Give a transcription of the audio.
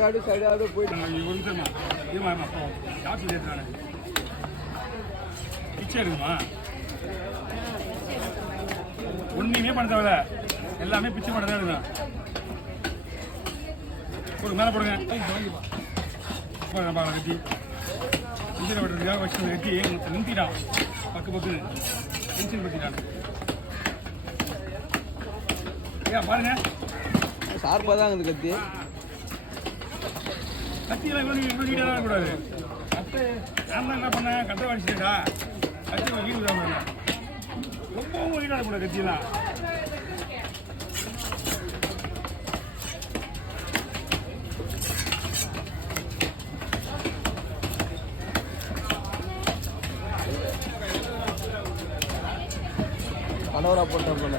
அடி சைடாவது போயிட்டு ஒரு நிமிஷமா ஏமா அப்போ காசு சேர்த்துறானே பிச்சை இருக்குமா ஒன்றுமே பண்ண தேவையில்ல எல்லாமே பிச்சை பண்ண தான் எடுக்கணும் போடுங்க மேலே போடுங்க போடுங்க கட்டி இன்ஜினை வெட்டுறதுக்காக வச்சு கட்டி நிறுத்திட்டான் பக்கு இன்ஜின் பற்றிட்டான் ஏன் பாருங்க ஷார்ப்பாக தான் இருக்குது கத்தி கத்தியெல்லாம் இவ்வளோ நீட்டாக தான் கூடாது கத்தை நான் தான் என்ன பண்ணேன் கத்தை வடிச்சிட்டா கத்தி வீடு தான் ரொம்பவும் நீட்டாக கூடாது கத்தியெல்லாம் கணவரா போட்ட போல